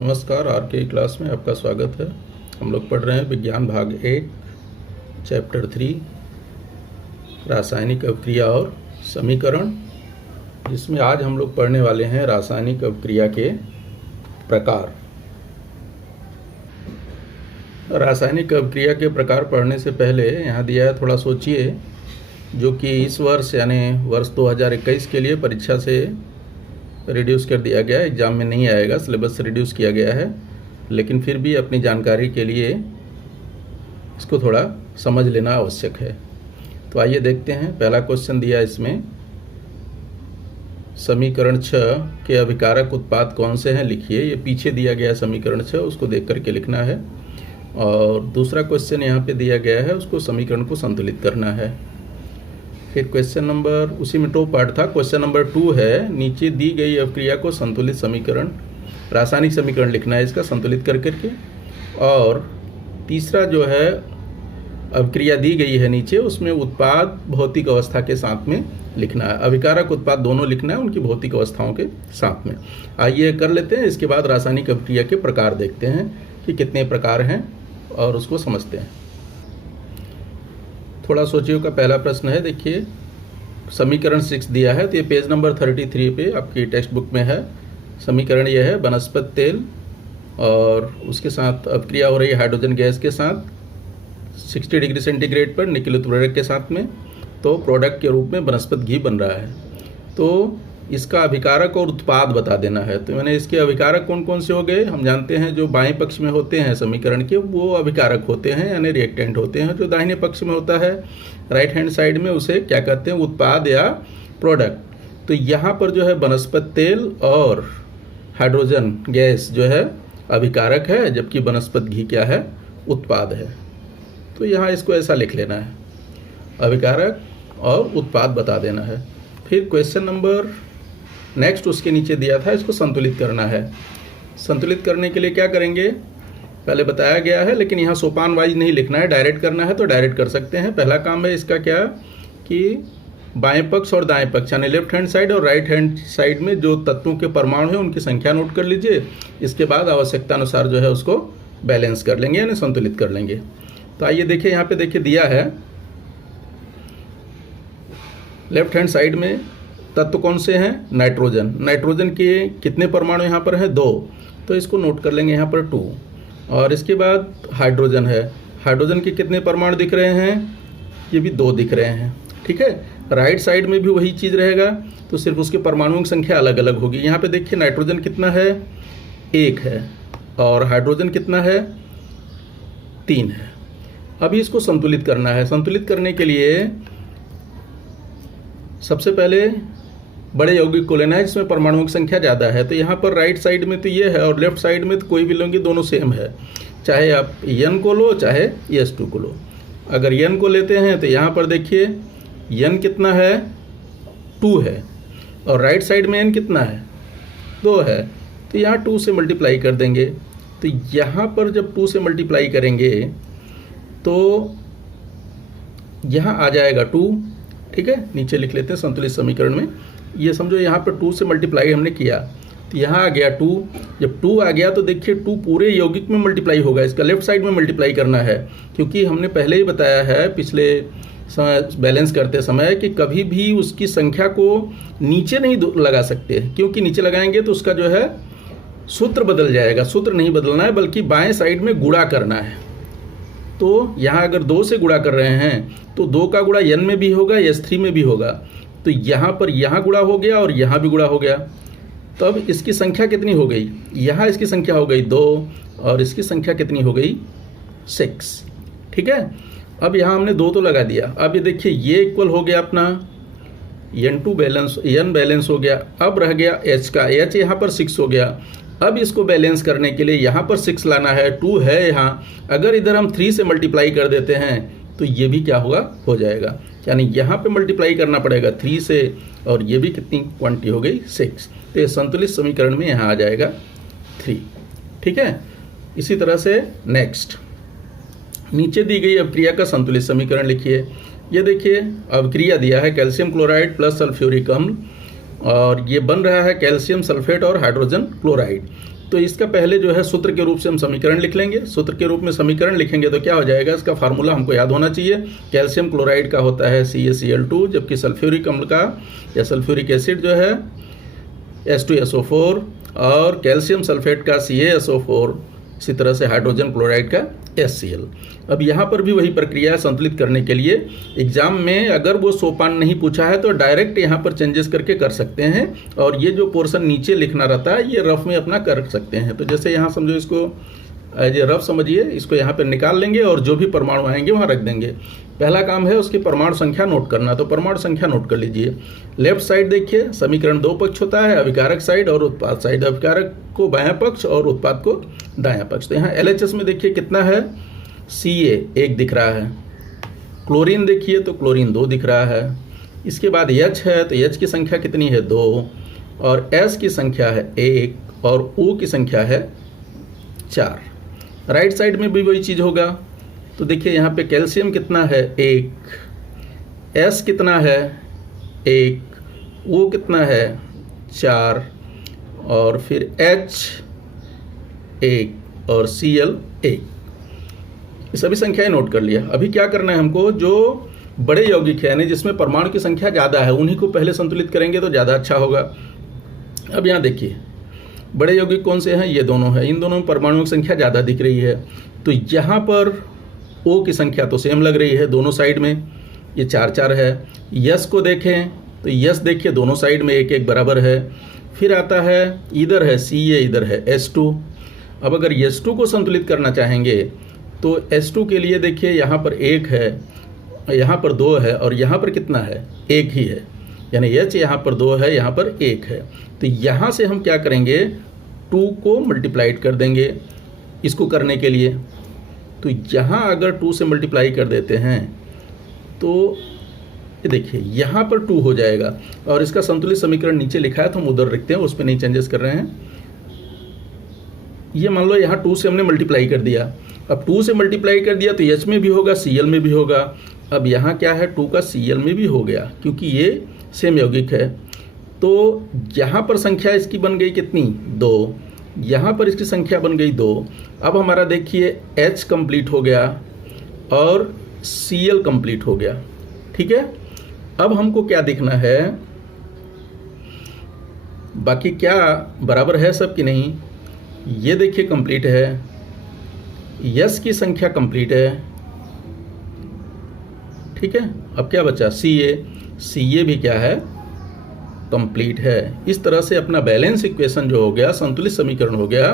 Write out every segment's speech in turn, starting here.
नमस्कार। आर के क्लास में आपका स्वागत है। हम लोग पढ़ रहे हैं विज्ञान भाग 1 चैप्टर 3 रासायनिक अभिक्रिया और समीकरण, जिसमें आज हम लोग पढ़ने वाले हैं रासायनिक अभिक्रिया के प्रकार। रासायनिक अभिक्रिया के प्रकार पढ़ने से पहले यहाँ दिया है, थोड़ा सोचिए, जो कि इस वर्ष यानी वर्ष 2021 के लिए परीक्षा से रिड्यूस कर दिया गया, एग्ज़ाम में नहीं आएगा, सिलेबस रिड्यूस किया गया है, लेकिन फिर भी अपनी जानकारी के लिए इसको थोड़ा समझ लेना आवश्यक है। तो आइए देखते हैं। पहला क्वेश्चन दिया इसमें, समीकरण 6 के अभिकारक उत्पाद कौन से हैं, लिखिए। ये पीछे दिया गया है समीकरण 6, उसको देख करके लिखना है। और दूसरा क्वेश्चन यहाँ पे दिया गया है, उसको समीकरण को संतुलित करना है। फिर क्वेश्चन नंबर, उसी में 2 पार्ट था। क्वेश्चन नंबर 2 है, नीचे दी गई अभिक्रिया को संतुलित समीकरण, रासायनिक समीकरण लिखना है इसका संतुलित कर करके। और तीसरा जो है, अभिक्रिया दी गई है नीचे, उसमें उत्पाद भौतिक अवस्था के साथ में लिखना है। अभिकारक उत्पाद दोनों लिखना है, उनकी भौतिक अवस्थाओं के साथ में। आइए कर लेते हैं। इसके बाद रासायनिक अभिक्रिया के प्रकार देखते हैं कि कितने प्रकार हैं और उसको समझते हैं। थोड़ा सोचिए का पहला प्रश्न है, देखिए समीकरण 6 दिया है, तो ये पेज नंबर 33 पे आपकी टेक्स्ट बुक में है। समीकरण ये है, वनस्पति तेल और उसके साथ अभिक्रिया हो रही है हाइड्रोजन गैस के साथ 60 डिग्री सेंटीग्रेड पर निकल उत्प्रेरक के साथ में, तो प्रोडक्ट के रूप में वनस्पति घी बन रहा है। तो इसका अभिकारक और उत्पाद बता देना है। तो मैंने इसके अभिकारक कौन कौन से हो गए, हम जानते हैं जो बाएं पक्ष में होते हैं समीकरण के, वो अभिकारक होते हैं यानी रिएक्टेंट होते हैं। जो दाहिने पक्ष में होता है राइट हैंड साइड में, उसे क्या कहते हैं, उत्पाद या प्रोडक्ट। तो यहाँ पर जो है वनस्पति तेल और हाइड्रोजन गैस जो है अभिकारक है, जबकि वनस्पति घी क्या है, उत्पाद है। तो यहाँ इसको ऐसा लिख लेना है, अभिकारक और उत्पाद बता देना है। फिर क्वेश्चन नंबर नेक्स्ट उसके नीचे दिया था, इसको संतुलित करना है। संतुलित करने के लिए क्या करेंगे, पहले बताया गया है, लेकिन यहाँ सोपान वाइज नहीं लिखना है, डायरेक्ट करना है तो डायरेक्ट कर सकते हैं। पहला काम है इसका क्या, कि बाएं पक्ष और दाएं पक्ष यानी लेफ्ट हैंड साइड और राइट हैंड साइड में जो तत्वों के परमाणु हैं उनकी संख्या नोट कर लीजिए। इसके बाद आवश्यकता अनुसार जो है उसको बैलेंस कर लेंगे यानी संतुलित कर लेंगे। तो आइए देखिए, यहाँ पे देखिए दिया है लेफ्ट हैंड साइड में तत्व कौन से हैं, नाइट्रोजन। नाइट्रोजन के कितने परमाणु यहाँ पर हैं, 2, तो इसको नोट कर लेंगे यहाँ पर 2। और इसके बाद हाइड्रोजन है, हाइड्रोजन के कितने परमाणु दिख रहे हैं, ये भी 2 दिख रहे हैं। ठीक है, राइट साइड में भी वही चीज़ रहेगा, तो सिर्फ उसके परमाणुओं की संख्या अलग अलग होगी। यहाँ पे देखिए नाइट्रोजन कितना है, 1 है, और हाइड्रोजन कितना है, 3 है। अभी इसको संतुलित करना है। संतुलित करने के लिए सबसे पहले बड़े यौगिक को लेना है जिसमें परमाणुओं की संख्या ज़्यादा है। तो यहाँ पर राइट साइड में तो ये है और लेफ्ट साइड में तो कोई भी लोगे, दोनों सेम है, चाहे आप N को लो चाहे S2 को लो। अगर N को लेते हैं तो यहाँ पर देखिए N कितना है, 2 है, और राइट साइड में N कितना है, 2 है, तो यहाँ 2 से मल्टीप्लाई कर देंगे। तो यहाँ पर जब 2 से मल्टीप्लाई करेंगे तो यहाँ आ जाएगा 2। ठीक है, नीचे लिख लेते हैं संतुलित समीकरण में। ये समझो यहाँ पर 2 से मल्टीप्लाई हमने किया, तो यहाँ आ गया 2। जब 2 आ गया तो देखिए 2 पूरे यौगिक में मल्टीप्लाई होगा, इसका लेफ्ट साइड में मल्टीप्लाई करना है, क्योंकि हमने पहले ही बताया है पिछले समय बैलेंस करते समय कि कभी भी उसकी संख्या को नीचे नहीं लगा सकते, क्योंकि नीचे लगाएंगे तो उसका जो है सूत्र बदल जाएगा। सूत्र नहीं बदलना है, बल्कि बाएँ साइड में गुणा करना है। तो यहाँ अगर 2 से गुणा कर रहे हैं तो 2 का गुणा N में भी होगा, S3 में भी होगा। तो यहाँ पर यहाँ गुणा हो गया और यहाँ भी गुणा हो गया। तो अब इसकी संख्या कितनी हो गई, यहाँ इसकी संख्या हो गई 2 और इसकी संख्या कितनी हो गई, 6। ठीक है, अब यहाँ हमने 2 तो लगा दिया। अब ये देखिए ये इक्वल हो गया अपना N2 बैलेंस, N बैलेंस हो गया। अब रह गया H का, H यहाँ पर 6 हो गया। अब इसको बैलेंस करने के लिए यहाँ पर 6 लाना है, 2 है यहाँ। अगर इधर हम 3 से मल्टीप्लाई कर देते हैं तो ये भी क्या होगा, हो जाएगा, यानी यहाँ पे मल्टीप्लाई करना पड़ेगा 3 से, और ये भी कितनी क्वांटिटी हो गई, 6। तो ये संतुलित समीकरण में यहाँ आ जाएगा 3। ठीक है, इसी तरह से नेक्स्ट नीचे दी गई अभिक्रिया का संतुलित समीकरण लिखिए। ये देखिए अभिक्रिया दिया है, कैल्शियम क्लोराइड प्लस सल्फ्यूरिक अम्ल, और ये बन रहा है कैल्शियम सल्फेट और हाइड्रोजन क्लोराइड। तो इसका पहले जो है सूत्र के रूप से हम समीकरण लिख लेंगे। सूत्र के रूप में समीकरण लिखेंगे तो क्या हो जाएगा, इसका फार्मूला हमको याद होना चाहिए। कैल्शियम क्लोराइड का होता है CaCl2, जबकि सल्फ्यूरिक अम्ल का या सल्फ्यूरिक एसिड जो है H2SO4, और कैल्शियम सल्फेट का CaSO4, इसी तरह से हाइड्रोजन क्लोराइड का HCl। अब यहाँ पर भी वही प्रक्रिया है संतुलित करने के लिए। एग्जाम में अगर वो सोपान नहीं पूछा है तो डायरेक्ट यहाँ पर चेंजेस करके कर सकते हैं, और ये जो पोर्शन नीचे लिखना रहता है ये रफ में अपना कर सकते हैं। तो जैसे यहाँ समझो, इसको एज ए रफ समझिए, इसको यहाँ पर निकाल लेंगे और जो भी परमाणु आएंगे वहाँ रख देंगे। पहला काम है उसकी परमाणु संख्या नोट करना, तो परमाणु संख्या नोट कर लीजिए। लेफ्ट साइड देखिए, समीकरण 2 पक्ष होता है, अभिकारक साइड और उत्पाद साइड। अभिकारक को बायां पक्ष और उत्पाद को दायां पक्ष। तो यहाँ LHS में देखिए कितना है, Ca 1 दिख रहा है। क्लोरीन देखिए तो क्लोरीन 2 दिख रहा है। इसके बाद H है तो H की संख्या कितनी है, 2, और S की संख्या है 1, और O की संख्या है 4। राइट साइड में भी वही चीज़ होगा। तो देखिए यहाँ पे कैल्शियम कितना है, 1, S कितना है, 1, O कितना है, 4, और फिर H 1 और Cl 1। ये सभी संख्याएं नोट कर लिया। अभी क्या करना है हमको, जो बड़े यौगिक है यानी जिसमें परमाणु की संख्या ज़्यादा है उन्हीं को पहले संतुलित करेंगे तो ज़्यादा अच्छा होगा। अब यहाँ देखिए बड़े यौगिक कौन से हैं, ये दोनों हैं। इन दोनों में परमाणुओं की संख्या ज़्यादा दिख रही है। तो यहाँ पर O की संख्या तो सेम लग रही है दोनों साइड में, ये 4-4 है। यस को देखें तो यस देखिए दोनों साइड में 1-1 बराबर है। फिर आता है इधर है Ca, इधर है S2। अब अगर S2 को संतुलित करना चाहेंगे तो S2 के लिए देखिए यहाँ पर 1 है, यहाँ पर 2 है, और यहाँ पर कितना है, 1 ही है। यानी H यहाँ पर 2 है, यहाँ पर 1 है। तो यहाँ से हम क्या करेंगे, 2 को मल्टीप्लाइड कर देंगे इसको करने के लिए। तो यहाँ अगर 2 से मल्टीप्लाई कर देते हैं तो ये देखिए यहाँ पर 2 हो जाएगा, और इसका संतुलित समीकरण नीचे लिखा है तो हम उधर रखते हैं, उस पर नहीं चेंजेस कर रहे हैं। ये मान लो यहाँ 2 से हमने मल्टीप्लाई कर दिया। अब 2 से मल्टीप्लाई कर दिया तो H में भी होगा, Cl में भी होगा। अब यहाँ क्या है, 2 का Cl में भी हो गया क्योंकि ये सेम यौगिक है। तो यहाँ पर संख्या इसकी बन गई कितनी, 2। यहाँ पर इसकी संख्या बन गई 2। अब हमारा देखिए H कंप्लीट हो गया और Cl कंप्लीट हो गया। ठीक है, अब हमको क्या देखना है, बाकी क्या बराबर है सब कि नहीं। ये देखिए कंप्लीट है, यस की संख्या कंप्लीट है। ठीक है, अब क्या बचा, Ca भी क्या है, कंप्लीट है। इस तरह से अपना बैलेंस इक्वेशन जो हो गया, संतुलित समीकरण हो गया,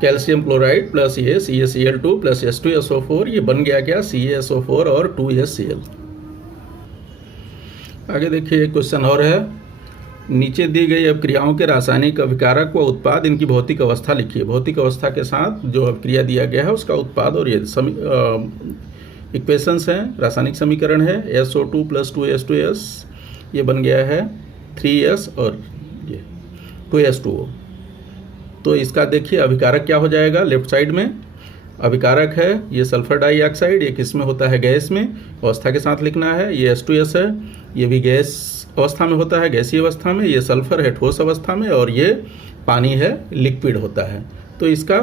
कैल्शियम क्लोराइड प्लस ये CaCl2 प्लस H2SO4, ये बन गया क्या, CaSO4 और 2HCl। आगे देखिए एक क्वेश्चन और है, नीचे दी गई अभिक्रियाओं के रासायनिक अभिकारक व उत्पाद, इनकी भौतिक अवस्था लिखिए। भौतिक अवस्था के साथ जो अभिक्रिया दिया गया है उसका उत्पाद, और ये इक्वेशंस हैं, रासायनिक समीकरण है SO2 प्लस 2H2S, ये बन गया है 3S और ये 2H2O। तो इसका देखिए अभिकारक क्या हो जाएगा, लेफ्ट साइड में अभिकारक है ये सल्फर डाइऑक्साइड, ये किस में होता है, गैस में, अवस्था के साथ लिखना है। ये H2S है, ये भी गैस अवस्था में होता है, गैसीय अवस्था में। ये सल्फर है ठोस अवस्था में, और ये पानी है लिक्विड होता है। तो इसका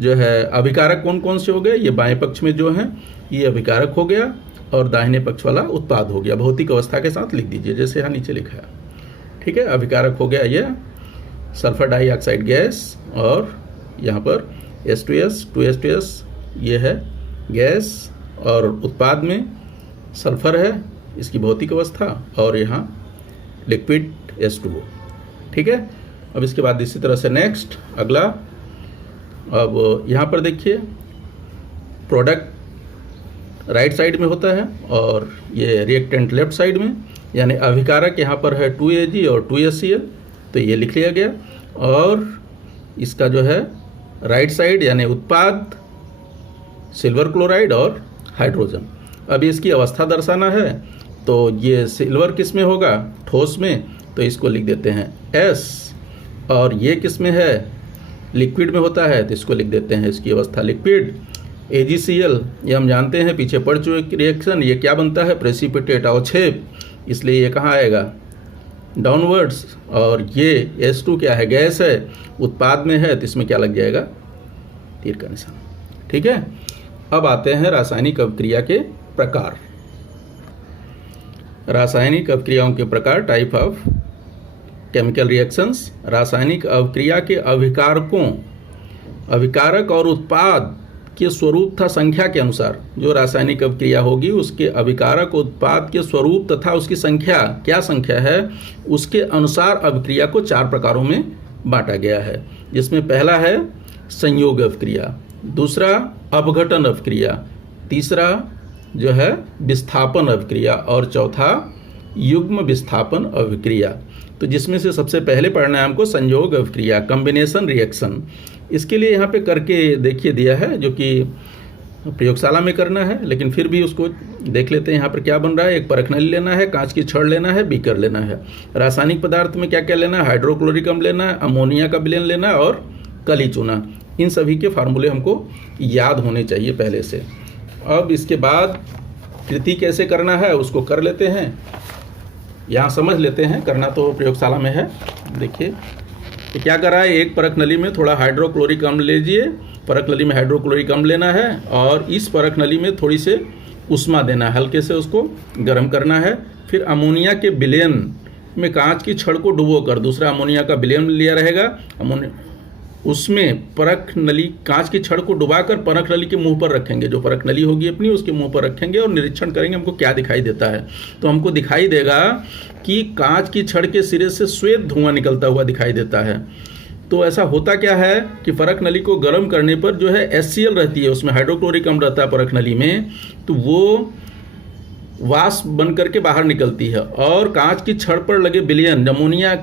जो है अभिकारक कौन कौन से हो गए, ये बाएं पक्ष में जो है ये अभिकारक हो गया, और दाहिने पक्ष वाला उत्पाद हो गया। भौतिक अवस्था के साथ लिख दीजिए जैसे यहाँ नीचे लिखा है। ठीक है, अभिकारक हो गया ये सल्फर डाइऑक्साइड गैस, और यहाँ पर H2S 2H2S ये है गैस, और उत्पाद में सल्फर है इसकी भौतिक अवस्था, और यहाँ लिक्विड H2O। ठीक है, अब इसके बाद इसी तरह से नेक्स्ट अगला, अब यहाँ पर देखिए प्रोडक्ट राइट साइड में होता है और ये रिएक्टेंट लेफ्ट साइड में, यानी अभिकारक यहाँ पर है 2Ag और 2HCl, तो ये लिख लिया गया। और इसका जो है राइट साइड यानी उत्पाद सिल्वर क्लोराइड और हाइड्रोजन। अब इसकी अवस्था दर्शाना है, तो ये सिल्वर किस में होगा, ठोस में, तो इसको लिख देते हैं S, और ये किस में है, लिक्विड में होता है, तो इसको लिख देते हैं इसकी अवस्था लिक्विड। AgCl ये हम जानते हैं, पीछे पढ़ चुके रिएक्शन, ये क्या बनता है, प्रेसिपिटेट अवक्षेप, इसलिए ये कहाँ आएगा, डाउनवर्ड्स, और ये H2 क्या है, गैस है, उत्पाद में है, तो इसमें क्या लग जाएगा, तीर का निशान। ठीक है। अब आते हैं रासायनिक अभिक्रिया के प्रकार। रासायनिक अभिक्रियाओं के प्रकार, टाइप ऑफ केमिकल रिएक्शंस। रासायनिक अभिक्रिया के अभिकारक और उत्पाद के स्वरूप तथा संख्या के अनुसार, जो रासायनिक अभिक्रिया होगी उसके अभिकारक उत्पाद के स्वरूप तथा उसकी संख्या, क्या संख्या है, उसके अनुसार अभिक्रिया को 4 प्रकारों में बांटा गया है। जिसमें पहला है संयोग अभिक्रिया, दूसरा अपघटन अभिक्रिया, तीसरा जो है विस्थापन अभिक्रिया, और चौथा युग्म विस्थापन अभिक्रिया। तो जिसमें से सबसे पहले पढ़ना है हमको संयोग अभिक्रिया, कॉम्बिनेशन रिएक्शन। इसके लिए यहाँ पे करके देखिए दिया है, जो कि प्रयोगशाला में करना है, लेकिन फिर भी उसको देख लेते हैं। यहाँ पर क्या बन रहा है, एक परख नली लेना है, कांच की छड़ लेना है, बीकर लेना है। रासायनिक पदार्थ में क्या क्या लेना है, हाइड्रोक्लोरिक अम्ल लेना है, अमोनिया का विलयन लेना है, और कली चूना। इन सभी के फार्मूले हमको याद होने चाहिए पहले से। अब इसके बाद कृति कैसे करना है उसको कर लेते हैं, यहाँ समझ लेते हैं, करना तो प्रयोगशाला में है। देखिए तो क्या कर रहा है, एक परख नली में थोड़ा हाइड्रोक्लोरिक अम्ल लीजिए, परख नली में हाइड्रोक्लोरिक अम्ल लेना है, और इस परख नली में थोड़ी से उष्मा देना है, हल्के से उसको गर्म करना है। फिर अमोनिया के विलयन में कांच की छड़ को डुबोकर दूसरा अमोनिया का विलयन लिया रहेगा, उसमें परख नली, कांच की छड़ को डुबाकर परख नली के मुंह पर रखेंगे, जो परख नली होगी अपनी उसके मुंह पर रखेंगे, और निरीक्षण करेंगे हमको क्या दिखाई देता है। तो हमको दिखाई देगा कि कांच की छड़ के सिरे से श्वेत धुआं निकलता हुआ दिखाई देता है। तो ऐसा होता क्या है कि परख नली को गर्म करने पर जो है HCl रहती है, उसमें हाइड्रोक्लोरिक अम्ल रहता है परख नली में, तो वो वाष्प बन करके बाहर निकलती है, और कांच की छड़ पर लगे विलयन अमोनिया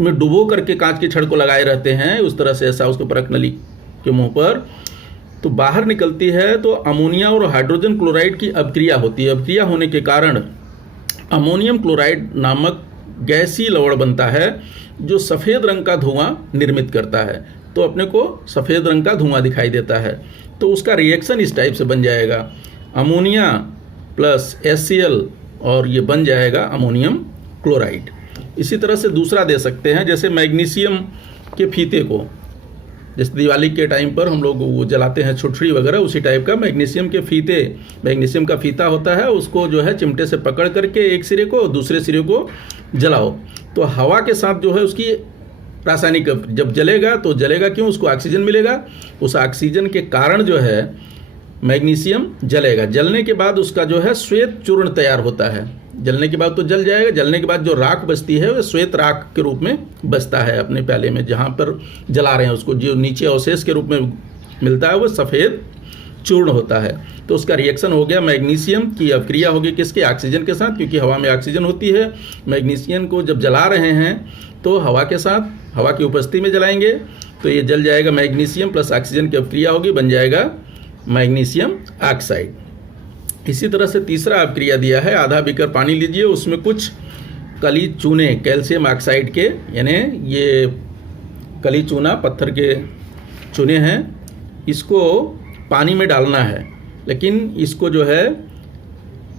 में डुबो करके कांच की छड़ को लगाए रहते हैं, उस तरह से ऐसा उसको परख नली के मुंह पर, तो बाहर निकलती है। तो अमोनिया और हाइड्रोजन क्लोराइड की अभिक्रिया होती है। अभिक्रिया होने के कारण अमोनियम क्लोराइड नामक गैसीय लवण बनता है, जो सफ़ेद रंग का धुआं निर्मित करता है। तो अपने को सफ़ेद रंग का धुआं दिखाई देता है। तो उसका रिएक्शन इस टाइप से बन जाएगा, अमोनिया प्लस HCl, और ये बन जाएगा अमोनियम क्लोराइड। इसी तरह से दूसरा दे सकते हैं, जैसे मैग्नीशियम के फीते को, जैसे दिवाली के टाइम पर हम लोग वो जलाते हैं छुटछुड़ी वगैरह, उसी टाइप का मैग्नीशियम के फीते, मैग्नीशियम का फीता होता है, उसको जो है चिमटे से पकड़ करके एक सिरे को दूसरे सिरे को जलाओ, तो हवा के साथ जो है उसकी रासायनिक, जब जलेगा तो जलेगा क्यों, उसको ऑक्सीजन मिलेगा, उस ऑक्सीजन के कारण जो है मैग्नीशियम जलेगा। जलने के बाद उसका जो है श्वेत चूर्ण तैयार होता है। जलने के बाद तो जल जाएगा, जलने के बाद जो राख बचती है वो श्वेत राख के रूप में बचता है अपने प्याले में, जहाँ पर जला रहे हैं उसको, जो नीचे अवशेष के रूप में मिलता है वो सफ़ेद चूर्ण होता है। तो उसका रिएक्शन हो गया, मैग्नीशियम की अभिक्रिया होगी किसके, ऑक्सीजन के साथ, क्योंकि हवा में ऑक्सीजन होती है। मैग्नीशियम को जब जला रहे हैं तो हवा के साथ, हवा की उपस्थिति में जलाएंगे तो ये जल जाएगा, मैग्नीशियम प्लस ऑक्सीजन की अभिक्रिया होगी, बन जाएगा मैग्नीशियम ऑक्साइड। इसी तरह से तीसरा अभिक्रिया दिया है, आधा बीकर पानी लीजिए, उसमें कुछ कली चूने कैल्शियम ऑक्साइड के, यानी ये कली चूना पत्थर के चूने हैं, इसको पानी में डालना है, लेकिन इसको जो है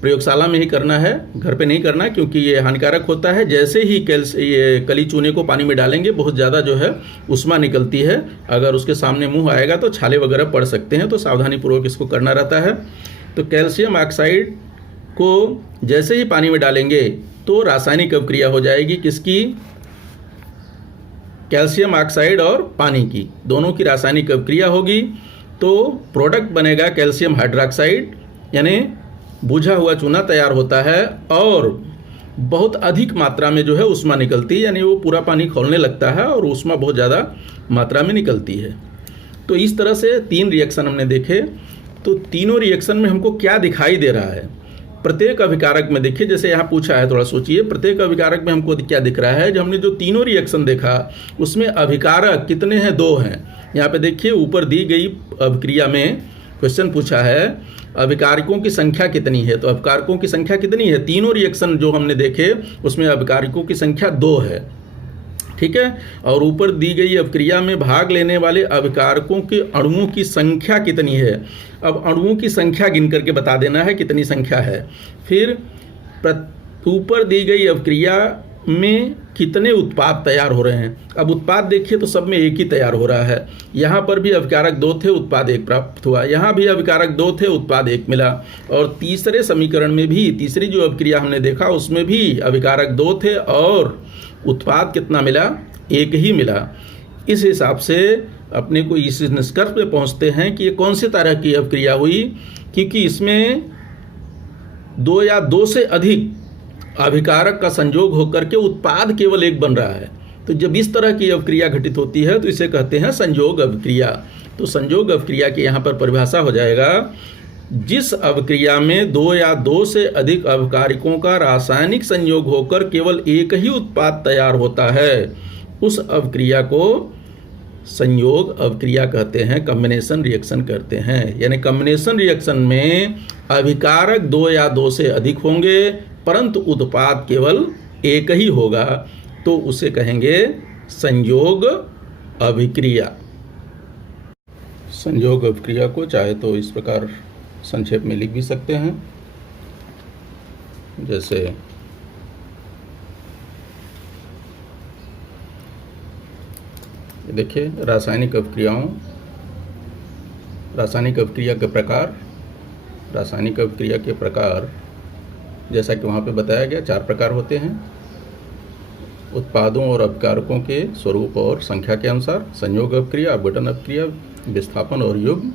प्रयोगशाला में ही करना है, घर पे नहीं करना, क्योंकि ये हानिकारक होता है। जैसे ही ये कली चूने को पानी में डालेंगे बहुत ज़्यादा जो है उष्मा निकलती है, अगर उसके सामने मुंह आएगा तो छाले वगैरह पड़ सकते हैं, तो सावधानीपूर्वक इसको करना रहता है। तो कैल्शियम ऑक्साइड को जैसे ही पानी में डालेंगे तो रासायनिक अभिक्रिया हो जाएगी किसकी, कैल्शियम ऑक्साइड और पानी की, दोनों की रासायनिक अभिक्रिया होगी। तो प्रोडक्ट बनेगा कैल्शियम हाइड्रोक्साइड, यानी बुझा हुआ चूना तैयार होता है, और बहुत अधिक मात्रा में जो है उष्मा निकलती है, यानी वो पूरा पानी खौलने लगता है और उष्मा बहुत ज़्यादा मात्रा में निकलती है। तो इस तरह से 3 रिएक्शन हमने देखे। तो तीनों रिएक्शन में हमको क्या दिखाई दे रहा है, प्रत्येक अभिकारक में देखिए, जैसे यहाँ पूछा है, थोड़ा सोचिए, प्रत्येक अभिकारक में हमको क्या दिख रहा है। जो हमने जो तीनों रिएक्शन देखा उसमें अभिकारक कितने हैं, 2 हैं। यहाँ पे देखिए ऊपर दी गई अभिक्रिया में क्वेश्चन पूछा है अभिकारकों की संख्या कितनी है, तो अभिकारकों की संख्या कितनी है, तीनों रिएक्शन जो हमने देखे उसमें अभिकारकों की संख्या 2 है, ठीक है। और ऊपर दी गई अभिक्रिया में भाग लेने वाले अभिकारकों के अणुओं की संख्या कितनी है। अब अणुओं की संख्या गिन करके बता देना है कितनी संख्या है। फिर ऊपर दी गई अभिक्रिया में कितने उत्पाद तैयार हो रहे हैं। अब उत्पाद देखिए तो सब में एक ही तैयार हो रहा है। यहाँ पर भी अभिकारक 2 थे, उत्पाद 1 प्राप्त हुआ। यहाँ भी अभिकारक 2 थे, उत्पाद 1 मिला। और तीसरे समीकरण में भी, तीसरी जो अभिक्रिया हमने देखा उसमें भी अभिकारक 2 थे और उत्पाद कितना मिला, 1 ही मिला। इस हिसाब से अपने को इस निष्कर्ष पे पहुँचते हैं कि ये कौन सी तरह की अभिक्रिया हुई, क्योंकि इसमें 2 या 2 से अधिक अभिकारक का संयोग होकर के उत्पाद केवल 1 बन रहा है। तो जब इस तरह की अभिक्रिया घटित होती है तो इसे कहते हैं संयोग अभिक्रिया। तो संयोग अभिक्रिया की यहाँ पर परिभाषा हो जाएगा, जिस अभिक्रिया में 2 या 2 से अधिक अभिकारकों का रासायनिक संयोग होकर केवल 1 ही उत्पाद तैयार होता है, उस अभिक्रिया को संयोग अभिक्रिया कहते हैं, कॉम्बिनेशन रिएक्शन कहते हैं। यानी कॉम्बिनेशन रिएक्शन में अभिकारक 2 या 2 से अधिक होंगे परंतु उत्पाद केवल 1 ही होगा, तो उसे कहेंगे संयोग अभिक्रिया। संयोग अभिक्रिया को चाहे तो इस प्रकार संक्षेप में लिख भी सकते हैं, जैसे देखिए रासायनिक अभिक्रिया के प्रकार जैसा कि वहाँ पे बताया गया 4 प्रकार होते हैं। उत्पादों और अभिकारकों के स्वरूप और संख्या के अनुसार संयोग अभिक्रिया, अपघटन अभिक्रिया, विस्थापन और युग्म।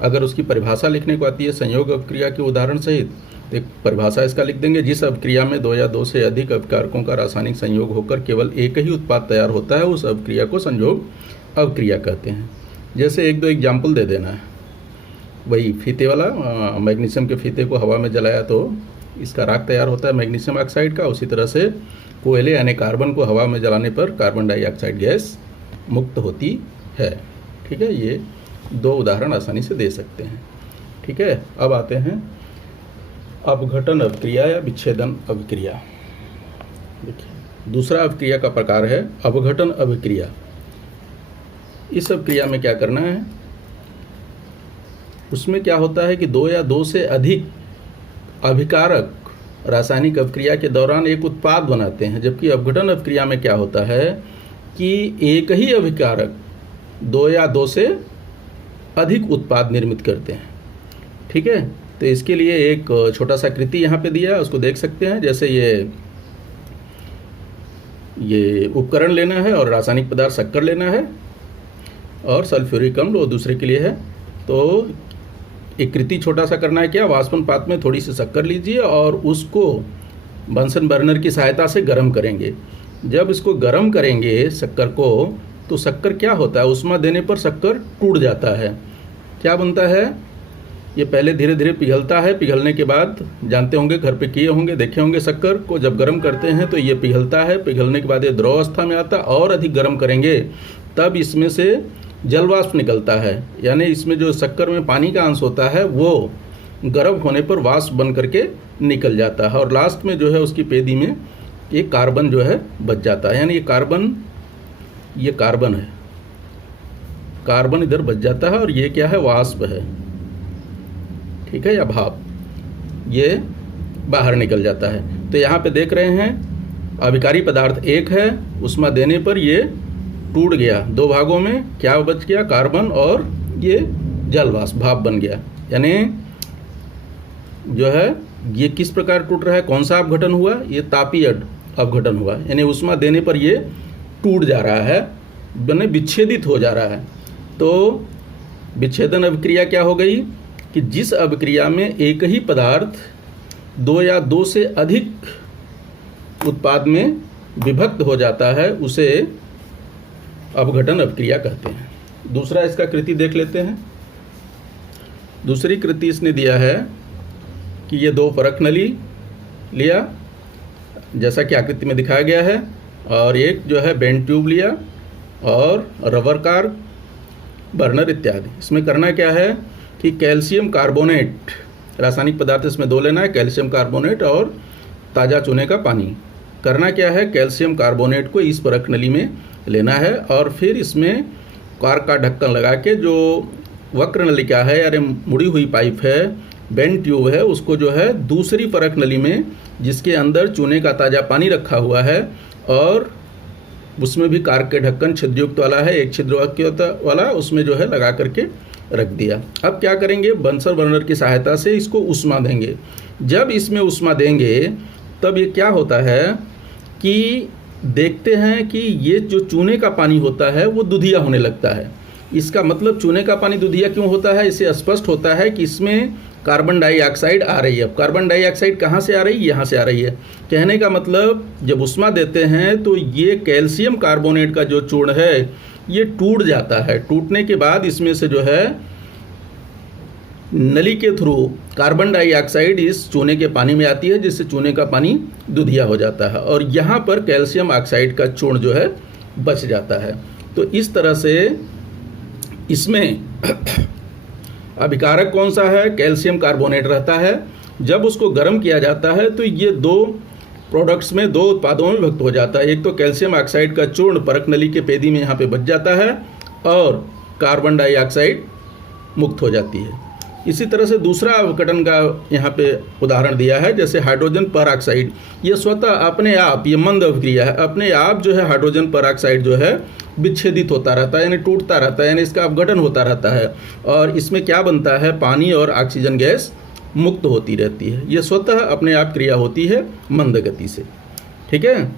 अगर उसकी परिभाषा लिखने को आती है संयोग अभिक्रिया के उदाहरण सहित, तो एक परिभाषा इसका लिख देंगे, जिस अभिक्रिया में 2 या 2 से अधिक अभिकारकों का रासायनिक संयोग होकर केवल 1 ही उत्पाद तैयार होता है, उस अभिक्रिया को संयोग अभिक्रिया कहते हैं। जैसे 1-2 एग्जाम्पल दे देना है। वही फीते वाला, मैग्नीशियम के फीते को हवा में जलाया तो इसका राख तैयार होता है मैग्नीशियम ऑक्साइड का। उसी तरह से कोयले यानी कार्बन को हवा में जलाने पर कार्बन डाइऑक्साइड गैस मुक्त होती है। ठीक है, ये 2 उदाहरण आसानी से दे सकते हैं। ठीक है, अब आते हैं अपघटन अभिक्रिया या विच्छेदन अभिक्रिया। देखिए दूसरा अभिक्रिया का प्रकार है अपघटन अभिक्रिया। इस अभिक्रिया में क्या करना है, उसमें क्या होता है कि 2 या 2 से अधिक अभिकारक रासायनिक अभिक्रिया के दौरान एक उत्पाद बनाते हैं, जबकि अपघटन अभिक्रिया में क्या होता है कि एक ही अभिकारक 2 या 2 से अधिक उत्पाद निर्मित करते हैं। ठीक है, तो इसके लिए एक छोटा सा कृति यहाँ पे दिया है, उसको देख सकते हैं। जैसे ये उपकरण लेना है और रासायनिक पदार्थ शक्कर लेना है और सल्फ्यूरिक अम्ल वो दूसरे के लिए है। तो एक कृति छोटा सा करना है, क्या वाष्पन पात्र में थोड़ी सी शक्कर लीजिए और उसको बंसन बर्नर की सहायता से गर्म करेंगे। जब इसको गर्म करेंगे शक्कर को, तो शक्कर क्या होता है, ऊष्मा देने पर शक्कर टूट जाता है। क्या बनता है, ये पहले धीरे धीरे पिघलता है, पिघलने के बाद जानते होंगे, घर पे किए होंगे, देखे होंगे, शक्कर को जब गर्म करते हैं तो ये पिघलता है, पिघलने के बाद ये द्रव अवस्था में आता है और अधिक गर्म करेंगे तब इसमें से जलवाष्प निकलता है। यानी इसमें जो शक्कर में पानी का अंश होता है वो गर्म होने पर वाष्प बन करके निकल जाता है और लास्ट में जो है उसकी पेदी में एक कार्बन जो है बच जाता है। यानी ये कार्बन है, कार्बन इधर बच जाता है और ये क्या है, वाष्प है। ठीक है, या भाप, ये बाहर निकल जाता है। तो यहाँ पे देख रहे हैं अभिकारी पदार्थ 1 है, ऊष्मा देने पर ये टूट गया 2 भागों में, क्या बच गया, कार्बन और ये जल वाष्प, भाप बन गया। यानी जो है ये किस प्रकार टूट रहा है, कौन सा अपघटन हुआ, ये तापीय अपघटन हुआ। यानी ऊष्मा देने पर ये टूट जा रहा है, यानी विच्छेदित हो जा रहा है। तो विच्छेदन अभिक्रिया क्या हो गई कि जिस अभिक्रिया में एक ही पदार्थ 2 या 2 से अधिक उत्पाद में विभक्त हो जाता है उसे अपघटन अभिक्रिया कहते हैं। दूसरा इसका कृति देख लेते हैं। दूसरी कृति इसने दिया है कि ये 2 परख नली लिया जैसा कि आकृति में दिखाया गया है, और एक जो है बेंड ट्यूब लिया और रबर कार, बर्नर इत्यादि। इसमें करना क्या है कि कैल्शियम कार्बोनेट, रासायनिक पदार्थ इसमें 2 लेना है, कैल्शियम कार्बोनेट और ताज़ा चूने का पानी। करना क्या है, कैल्शियम कार्बोनेट को इस परख नली में लेना है और फिर इसमें कार का ढक्कन लगा के जो वक्र नलिका है यानी मुड़ी हुई पाइप है बेंड ट्यूब है उसको जो है दूसरी परख नली में, जिसके अंदर चूने का ताज़ा पानी रखा हुआ है और उसमें भी कार्क के ढक्कन छिद्रयुक्त वाला है, एक छिद्रयुक्त वाला, उसमें जो है लगा करके रख दिया। अब क्या करेंगे, बंसर बर्नर की सहायता से इसको उष्मा देंगे। जब इसमें उष्मा देंगे तब ये क्या होता है कि देखते हैं कि ये जो चूने का पानी होता है वो दुधिया होने लगता है। इसका मतलब चूने का पानी दुधिया क्यों होता है, इससे स्पष्ट होता है कि इसमें कार्बन डाइऑक्साइड आ रही है। अब कार्बन डाइऑक्साइड कहाँ से आ रही है, यहाँ से आ रही है। कहने का मतलब जब उष्मा देते हैं तो ये कैल्शियम कार्बोनेट का जो चूर्ण है ये टूट जाता है। टूटने के बाद इसमें से जो है नली के थ्रू कार्बन डाइऑक्साइड इस चूने के पानी में आती है, जिससे चूने का पानी दुधिया हो जाता है और यहाँ पर कैल्शियम ऑक्साइड का चूर्ण जो है बच जाता है। तो इस तरह से इसमें अभिकारक कौन सा है, कैल्शियम कार्बोनेट रहता है। जब उसको गर्म किया जाता है तो ये दो प्रोडक्ट्स में, दो उत्पादों में विभक्त हो जाता है। एक तो कैल्शियम ऑक्साइड का चूर्ण परख नली के पेदी में यहाँ पे बच जाता है और कार्बन डाइऑक्साइड मुक्त हो जाती है। इसी तरह से दूसरा अवकटन का यहाँ पे उदाहरण दिया है, जैसे हाइड्रोजन परऑक्साइड। ये स्वतः अपने आप, ये मंद अभिक्रिया है, अपने आप जो है हाइड्रोजन परऑक्साइड जो है विच्छेदित होता रहता है, यानी टूटता रहता है, यानी इसका अपघटन होता रहता है और इसमें क्या बनता है, पानी और ऑक्सीजन गैस मुक्त होती रहती है। ये स्वतः अपने आप क्रिया होती है मंद गति से। ठीक है,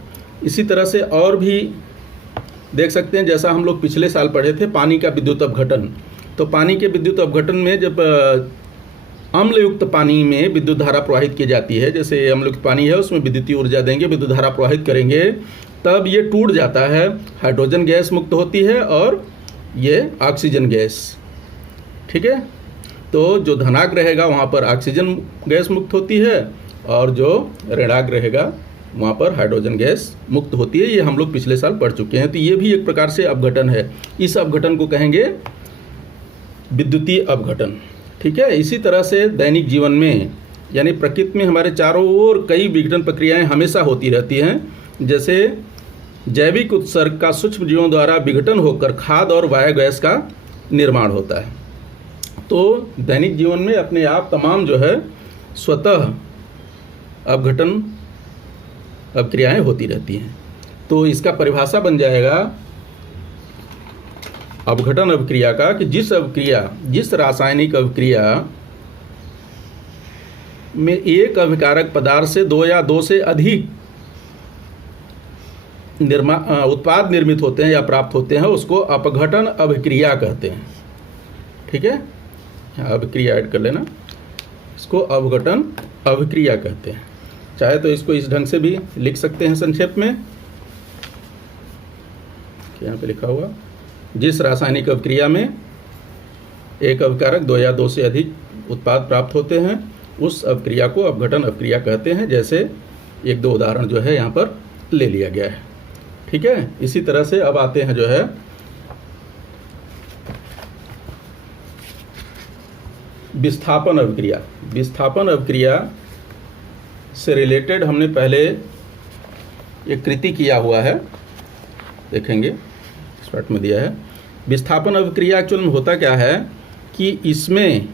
इसी तरह से और भी देख सकते हैं, जैसा हम लोग पिछले साल पढ़े थे पानी का विद्युत अपघटन। तो पानी के विद्युत अपघटन में जब अम्ल युक्त पानी में विद्युत धारा प्रवाहित की जाती है, जैसे अम्ल युक्त पानी है उसमें विद्युतीय ऊर्जा देंगे, विद्युत धारा प्रवाहित करेंगे, तब ये टूट जाता है, हाइड्रोजन गैस मुक्त होती है और ये ऑक्सीजन गैस। ठीक है, तो जो धनाक रहेगा वहाँ पर ऑक्सीजन गैस मुक्त होती है और जो ऋणाक रहेगा वहाँ पर हाइड्रोजन गैस मुक्त होती है। ये हम लोग पिछले साल पढ़ चुके हैं। तो ये भी एक प्रकार से अपघटन है। इस अपघटन को कहेंगे विद्युतीय अपघटन। ठीक है, इसी तरह से दैनिक जीवन में, यानी प्रकृति में हमारे चारों ओर कई विघटन प्रक्रियाएं हमेशा होती रहती हैं। जैसे जैविक उत्सर्ग का सूक्ष्म जीवों द्वारा विघटन होकर खाद और बायोगैस का निर्माण होता है। तो दैनिक जीवन में अपने आप तमाम जो है स्वतः अपघटन अपक्रियाएं होती रहती हैं। तो इसका परिभाषा बन जाएगा अपघटन अभिक्रिया का कि जिस रासायनिक अभिक्रिया में एक अभिकारक पदार्थ से दो या दो से अधिक उत्पाद निर्मित होते हैं या प्राप्त होते हैं, उसको अपघटन अभिक्रिया कहते हैं। ठीक है, अभिक्रिया ऐड कर लेना, इसको अपघटन अभिक्रिया कहते हैं। चाहे तो इसको इस ढंग से भी लिख सकते हैं संक्षेप में, यहाँ पे लिखा हुआ, जिस रासायनिक अभिक्रिया में एक अभिकारक दो या दो से अधिक उत्पाद प्राप्त होते हैं उस अभिक्रिया को अपघटन अभिक्रिया कहते हैं। जैसे एक दो उदाहरण जो है यहाँ पर ले लिया गया है। ठीक है, इसी तरह से अब आते हैं जो है विस्थापन अभिक्रिया। विस्थापन अभिक्रिया से रिलेटेड हमने पहले एक कृति किया हुआ है, देखेंगे इस पार्ट में दिया है। विस्थापन अभिक्रिया एक्चुअल में होता क्या है कि इसमें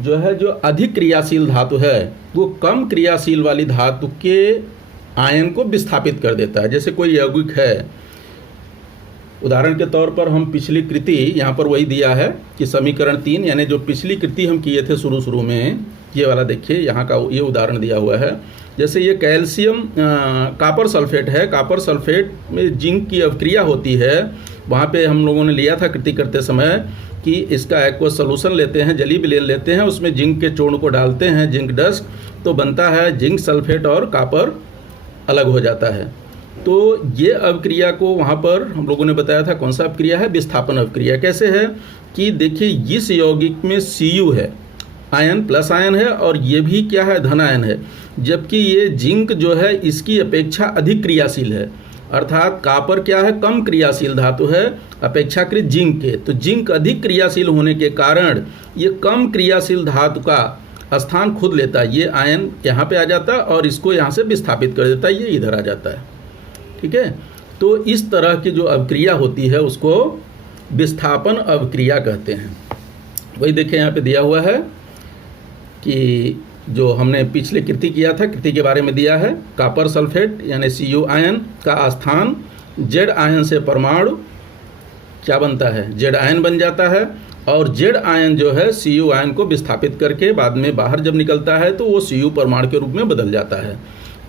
जो है जो अधिक क्रियाशील धातु है वो कम क्रियाशील वाली धातु के आयन को विस्थापित कर देता है। जैसे कोई यौगिक है, उदाहरण के तौर पर हम पिछली कृति यहाँ पर वही दिया है कि समीकरण 3, यानी जो पिछली कृति हम किए थे शुरू में, ये वाला देखिए यहाँ का ये उदाहरण दिया हुआ है। जैसे ये कैल्शियम कॉपर सल्फेट है, कॉपर सल्फेट में जिंक की अभिक्रिया होती है। वहाँ पे हम लोगों ने लिया था कृति करते समय कि इसका एक्वस सोल्यूशन लेते हैं, जली विलेन लेते हैं, उसमें जिंक के चूर्ण को डालते हैं, जिंक डस्ट, तो बनता है जिंक सल्फेट और कॉपर अलग हो जाता है। तो ये अभिक्रिया को वहाँ पर हम लोगों ने बताया था कौन सा अभिक्रिया है, विस्थापन अभिक्रिया। कैसे है कि देखिए इस यौगिक में Cu है, आयन प्लस आयन है, और ये भी क्या है, धन आयन है, जबकि ये जिंक जो है इसकी अपेक्षा अधिक क्रियाशील है। अर्थात कॉपर क्या है, कम क्रियाशील धातु है अपेक्षाकृत जिंक के। तो जिंक अधिक क्रियाशील होने के कारण ये कम क्रियाशील धातु का स्थान खुद लेता है। ये आयन यहाँ पे आ जाता है और इसको यहाँ से विस्थापित कर देता है, ये इधर आ जाता है। ठीक है, तो इस तरह की जो अभिक्रिया होती है उसको विस्थापन अभिक्रिया कहते हैं। वही देखिए यहाँ पे दिया हुआ है कि जो हमने पिछले कृति किया था, कृति के बारे में दिया है। कॉपर सल्फेट यानी Cu आयन का स्थान Z आयन से परमाणु क्या बनता है, Z आयन बन जाता है, और Z आयन जो है Cu आयन को विस्थापित करके बाद में बाहर जब निकलता है तो वो Cu परमाणु के रूप में बदल जाता है,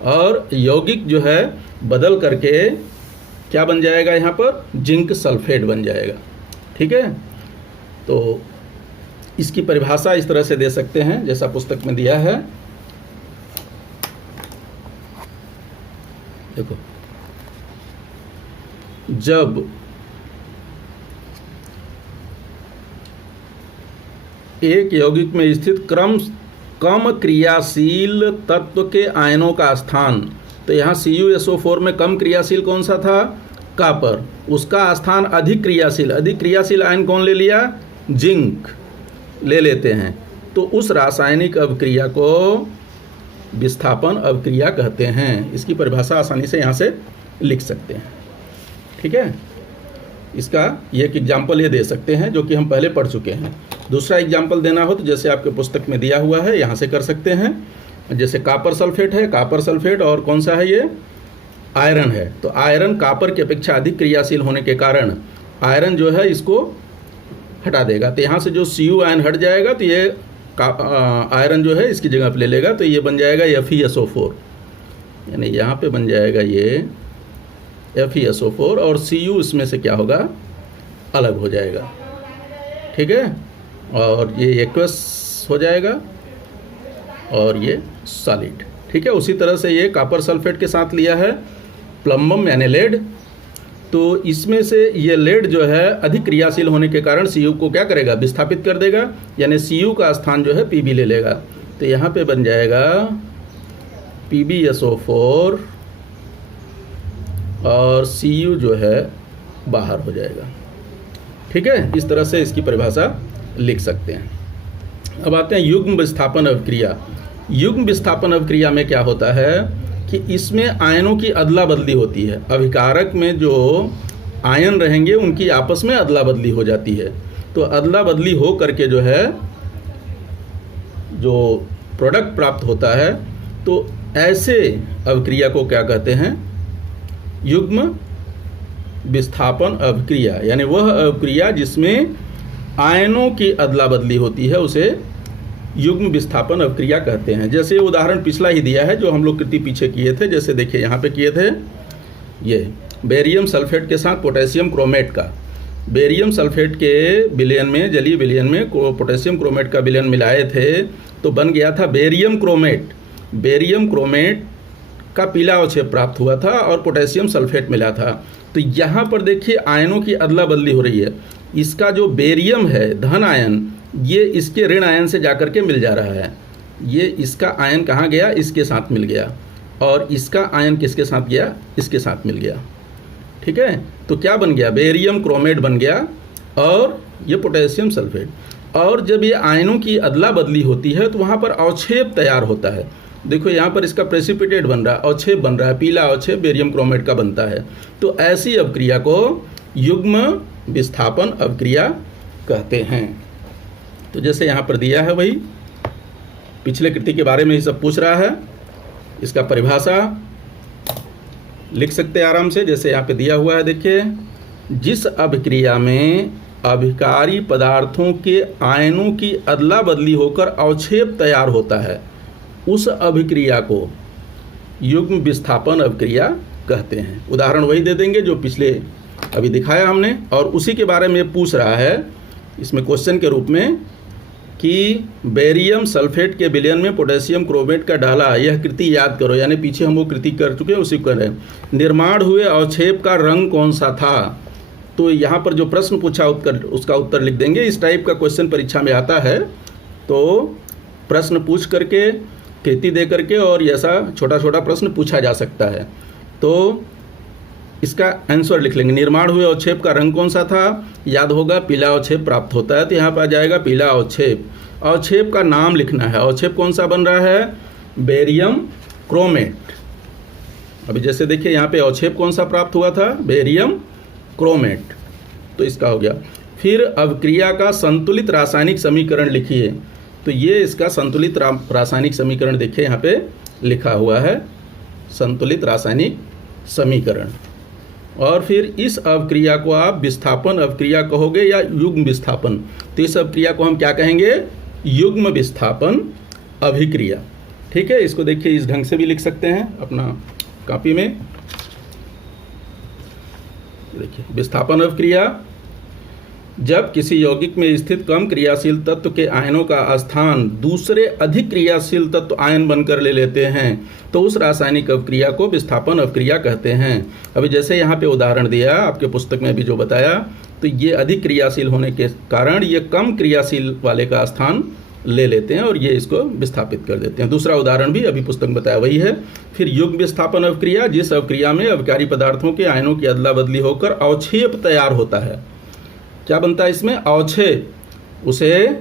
और यौगिक जो है बदल करके क्या बन जाएगा, यहाँ पर जिंक सल्फेट बन जाएगा। ठीक है, तो इसकी परिभाषा इस तरह से दे सकते हैं जैसा पुस्तक में दिया है। देखो, जब एक यौगिक में स्थित कम क्रियाशील तत्व के आयनों का स्थान, तो यहाँ CuSO4 में कम क्रियाशील कौन सा था, कॉपर, उसका स्थान अधिक क्रियाशील आयन कौन ले लिया, जिंक ले लेते हैं, तो उस रासायनिक अभिक्रिया को विस्थापन अभिक्रिया कहते हैं। इसकी परिभाषा आसानी से यहाँ से लिख सकते हैं। ठीक है, इसका ये एक एग्जाम्पल ये दे सकते हैं जो कि हम पहले पढ़ चुके हैं। दूसरा एग्जाम्पल देना हो तो जैसे आपके पुस्तक में दिया हुआ है यहाँ से कर सकते हैं। जैसे कॉपर सल्फेट है, कॉपर सल्फेट और कौन सा है, ये आयरन है। तो आयरन कॉपर की अपेक्षा अधिक क्रियाशील होने के कारण आयरन जो है इसको हटा देगा, तो यहाँ से जो Cu आयन हट जाएगा तो ये आयरन जो है इसकी जगह पर ले लेगा, तो ये बन जाएगा FeSO4, यानी यहाँ पे बन जाएगा ये FeSO4 और Cu इसमें से क्या होगा, अलग हो जाएगा। ठीक है, और ये एक्वस हो जाएगा और ये सॉलिड। ठीक है, उसी तरह से ये कॉपर सल्फेट के साथ लिया है प्लम्बम यानी लेड, तो इसमें से ये लेड जो है अधिक क्रियाशील होने के कारण Cu को क्या करेगा, विस्थापित कर देगा, यानी Cu का स्थान जो है Pb ले लेगा, तो यहाँ पे बन जाएगा PbSO4 और Cu जो है बाहर हो जाएगा। ठीक है, इस तरह से इसकी परिभाषा लिख सकते हैं। अब आते हैं युग्म विस्थापन अभिक्रिया। युग्म विस्थापन अभिक्रिया में क्या होता है कि इसमें आयनों की अदला बदली होती है। अभिकारक में जो आयन रहेंगे उनकी आपस में अदला बदली हो जाती है, तो अदला बदली हो करके जो है जो प्रोडक्ट प्राप्त होता है, तो ऐसे अभिक्रिया को क्या कहते हैं, युग्म विस्थापन अभिक्रिया, यानी वह अभिक्रिया जिसमें आयनों की अदला बदली होती है उसे युग्म विस्थापन अभिक्रिया कहते हैं। जैसे उदाहरण पिछला ही दिया है जो हम लोग कृति पीछे किए थे, जैसे देखिए यहाँ पे किए थे, ये बेरियम सल्फेट के साथ पोटेशियम क्रोमेट का, बेरियम सल्फेट के विलयन में, जलीय विलयन में पोटेशियम क्रोमेट का विलयन मिलाए थे तो बन गया था बेरियम क्रोमेट। बेरियम क्रोमेट का पीला अवक्षेप प्राप्त हुआ था और पोटेशियम सल्फेट मिला था। तो यहाँ पर देखिए आयनों की अदला बदली हो रही है। इसका जो बेरियम है धन आयन, ये इसके ऋण आयन से जाकर के मिल जा रहा है। ये इसका आयन कहाँ गया, इसके साथ मिल गया, और इसका आयन किसके साथ गया, इसके साथ मिल गया। ठीक है, तो क्या बन गया, बेरियम क्रोमेट बन गया और ये पोटेशियम सल्फेट। और जब ये आयनों की अदला बदली होती है तो वहाँ पर अवक्षेप तैयार होता है। देखो यहाँ पर इसका प्रेसिपिटेट बन रहा है, अवक्षेप बन रहा है, पीला अवक्षेप बेरियम क्रोमेट का बनता है। तो ऐसी अभिक्रिया को युग्म विस्थापन अभिक्रिया कहते हैं। तो जैसे यहाँ पर दिया है वही पिछले कृति के बारे में ही सब पूछ रहा है, इसका परिभाषा लिख सकते हैं आराम से। जैसे यहाँ पे दिया हुआ है, देखिए, जिस अभिक्रिया में अभिकारी पदार्थों के आयनों की अदला बदली होकर अवक्षेप तैयार होता है उस अभिक्रिया को युग्म विस्थापन अभिक्रिया कहते हैं। उदाहरण वही दे देंगे जो पिछले अभी दिखाया हमने, और उसी के बारे में पूछ रहा है इसमें क्वेश्चन के रूप में कि बेरियम सल्फेट के विलयन में पोटेशियम क्रोमेट का डाला, यह कृति याद करो, यानी पीछे हम वो कृति कर चुके हैं उसी को कर रहे हैं। निर्माण हुए अवक्षेप का रंग कौन सा था, तो यहाँ पर जो प्रश्न पूछा उसका उत्तर लिख देंगे। इस टाइप का क्वेश्चन परीक्षा में आता है, तो प्रश्न पूछ करके कृति दे करके और ऐसा छोटा छोटा प्रश्न पूछा जा सकता है। तो इसका आंसर लिख लेंगे, निर्माण हुए अवक्षेप का रंग कौन सा था, याद होगा पीला अवक्षेप प्राप्त होता है, तो यहाँ पर आ जाएगा पीला अवक्षेप। अवक्षेप का नाम लिखना है, अवक्षेप कौन सा बन रहा है, बेरियम क्रोमेट। अभी जैसे देखिए यहाँ पे अवक्षेप कौन सा प्राप्त हुआ था, बेरियम क्रोमेट, तो इसका हो गया। फिर अभिक्रिया का संतुलित रासायनिक समीकरण लिखिए। तो ये इसका संतुलित रासायनिक समीकरण देखिए यहाँ पे लिखा हुआ है, संतुलित रासायनिक समीकरण। और फिर इस अवक्रिया को आप विस्थापन अवक्रिया कहोगे या युग्म विस्थापन। तो इस अवक्रिया को हम क्या कहेंगे? युग्म विस्थापन अभिक्रिया। ठीक है, इसको देखिए इस ढंग से भी लिख सकते हैं अपना कॉपी में। देखिए विस्थापन अवक्रिया, जब किसी यौगिक में स्थित कम क्रियाशील तत्व के आयनों का स्थान दूसरे अधिक क्रियाशील तत्व आयन बनकर ले लेते हैं तो उस रासायनिक अवक्रिया को विस्थापन अवक्रिया कहते हैं। अभी जैसे यहाँ पे उदाहरण दिया आपके पुस्तक में भी जो बताया, तो ये अधिक क्रियाशील होने के कारण ये कम क्रियाशील वाले का स्थान ले लेते हैं और ये इसको विस्थापित कर देते हैं। दूसरा उदाहरण भी अभी पुस्तक में बताया वही है। फिर युग्म विस्थापन अवक्रिया, जिस अवक्रिया में अवकारी पदार्थों के आयनों की अदला बदली होकर अवक्षेप तैयार होता है। क्या बनता है इसमें? अवक्षेप, उसे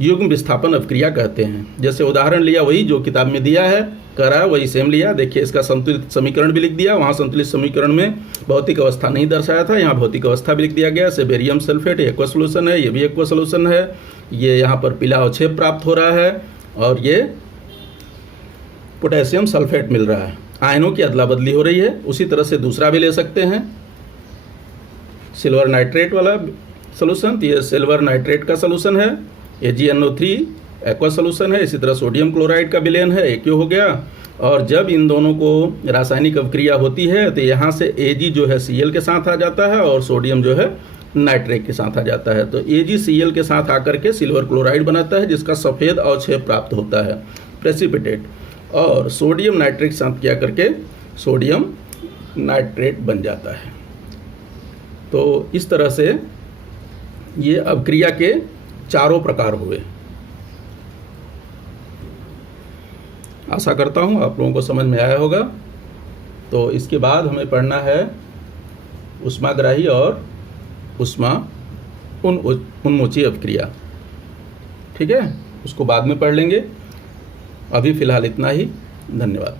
युग्म विस्थापन अवक्रिया कहते हैं। जैसे उदाहरण लिया वही जो किताब में दिया है, करा वही सेम लिया। देखिए इसका संतुलित समीकरण भी लिख दिया। वहाँ संतुलित समीकरण में भौतिक अवस्था नहीं दर्शाया था, यहाँ भौतिक अवस्था भी लिख दिया गया। से बेरियम सल्फेट एक्वा सोल्यूशन है, ये भी एक्वा सोल्यूशन है। ये यहाँ पर पीला अवक्षेप प्राप्त हो रहा है और ये पोटेशियम सल्फेट मिल रहा है। आयनों की अदला बदली हो रही है। उसी तरह से दूसरा भी ले सकते हैं, सिल्वर नाइट्रेट वाला सोल्यूशन। तो ये सिल्वर नाइट्रेट का सोल्यूशन है, AgNO3 एक्वा सोल्यूशन है। इसी तरह सोडियम क्लोराइड का विलयन है, AQ हो गया। और जब इन दोनों को रासायनिक अवक्रिया होती है तो यहाँ से Ag जो है Cl के साथ आ जाता है और सोडियम जो है नाइट्रेट के साथ आ जाता है। तो AgCl के साथ आकर के सिल्वर क्लोराइड बनाता है, जिसका सफ़ेद अवक्षेप प्राप्त होता है, प्रेसिपिटेट। और सोडियम नाइट्रेट के साथ क्या करके सोडियम नाइट्रेट बन जाता है। तो इस तरह से ये अवक्रिया के चारों प्रकार हुए। आशा करता हूँ आप लोगों को समझ में आया होगा। तो इसके बाद हमें पढ़ना है ऊष्माग्राही और ऊष्मा उन्मोची अवक्रिया। ठीक है, उसको बाद में पढ़ लेंगे। अभी फ़िलहाल इतना ही। धन्यवाद।